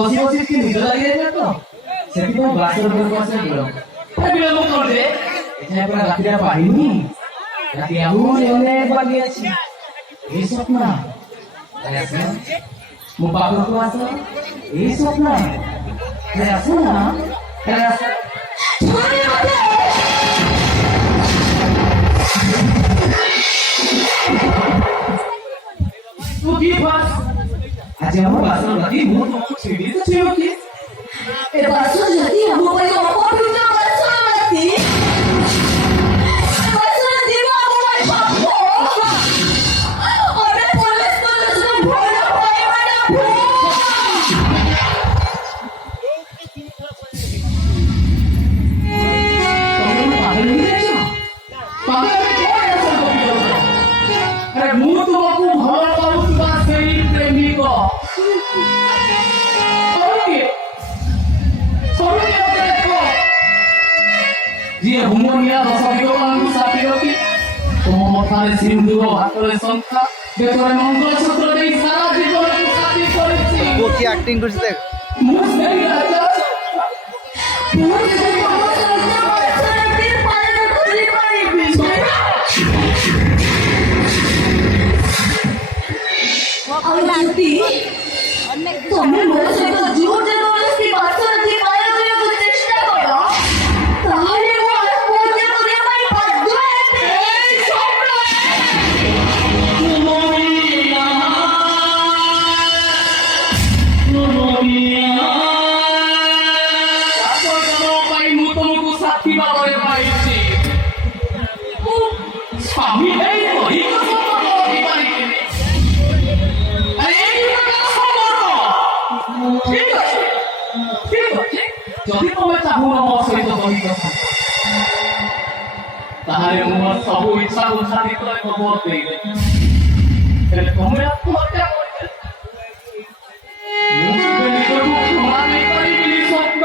ବସି ବସି କି ନିଦ ଲାଗିଯାଇଥିଲା ତ ସେଥିପାଇଁ ବାସର ଘରକୁ ଆସିବା ବିଳମ୍ବ କରିଦେ ଏଠାରେ ପୁରା ରାତିରେ ପାଇନି ରାତି ଆହୁରି ଅନେକ ବାକି ଅଛି এই স্বপ্ন ମୋ ପାଖକୁ ଆସ এই ସ୍ୱପ୍ନ ଆସ ନା ତୁ କି ବାସ ଆଜି ଆମ ବାସର ରାତି ମୁଁ ତମକୁ ଛିଡ଼ି ଛିଡ଼ିବ କି ଏ ବାସର ରାତି ଆମ ପାଇଁ ଅପବିତ୍ର ବାସର ରାତି ବାସର ଯିବ ଆମ ପାଇଁ ପାପ ଆମେ ପୋଲିସ ପୋଲିସକୁ ଭଲ ପାଇବା ନା ମୁଁ ତୁମକୁ ଭଲ ପାଉଥିବା ସେଇ ପ୍ରେମିକ ଯିଏ ହୁମନିଆ 10 ବିବାହକୁ ସାଥୀ ରଖି ତୁମ ମଥାରେ ସିନ୍ଦୁର ହାତରେ ଶଙ୍ଖା ବେକରେ ମଙ୍ଗଳସୂତ୍ର ଦେଇ ସାରା ଜୀବନକୁ ସାଥୀ କରିଛି वो की एक्टिंग कुछ देख ମୁଁ ସେଇ ରାଜା তুমি মোর সହିତ জোর জবরদস্তি বাসরাতি পালନ କରିବାକୁ ଚେଷ୍ଟା କର ତାହେଲେ ମୁଁ ଆତ୍ମହତ୍ୟା କରିବା ପାଇଁ ବାଧ୍ୟ ହେବି ମୁଁ ତୁମକୁ ସାଥୀ ଭାବରେ ପାଇଛି ସ୍ୱାମୀ ହେଇ ଯଦି ତମେ ଚାହୁଁନ ମୋ ସହିତ ରହିବ ତାହେଲେ ମୋର ସବୁ ଇଚ୍ଛାକୁ ଛାଡ଼ି ତଳେ ଖବର ଦେଇଦେବି ହେଲେ ତମେ ଆତ୍ମହତ୍ୟା କରିବେ ମୁଁ କେବେ ନିଜକୁ କ୍ଷମା ନେଇପାରିବିନି ସ୍ୱପ୍ନ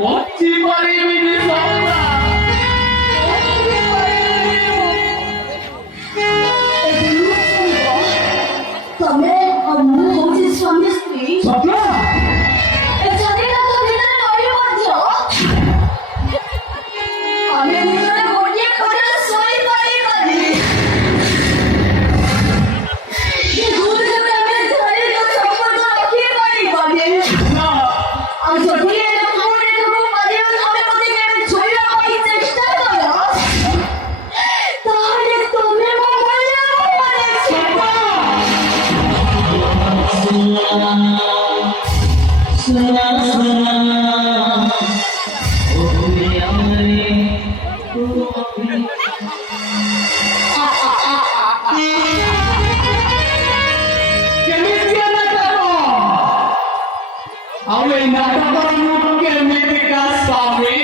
ବଞ୍ଚି ପାରିବିନି ସ୍ୱପ୍ନ ତମେ ମୁଁ ହଉଛି ସ୍ୱାମୀ ସ୍ତ୍ରୀ ସ୍ୱପ୍ନ ଯଦି ନା ତ ଭିତରେ ରହି ମଧ୍ୟ ଆମେ ଭିତରେ ଗୋଟିଏ ଖଟରେ ଶୋଇପାରିବାନି ଦୂରରେ ଆମେ ଶାରୀରିକ ସମ୍ପର୍କ ରଖିପାରିବାନି ଆଉ ଯଦି ଆମେ ମୋତେ କେବେ ଛୁଇଁବା ପାଇଁ ଚେଷ୍ଟା କର ତାହେଲେ ତମେ ମୋ କେମିତିକା ସ୍ୱାମୀ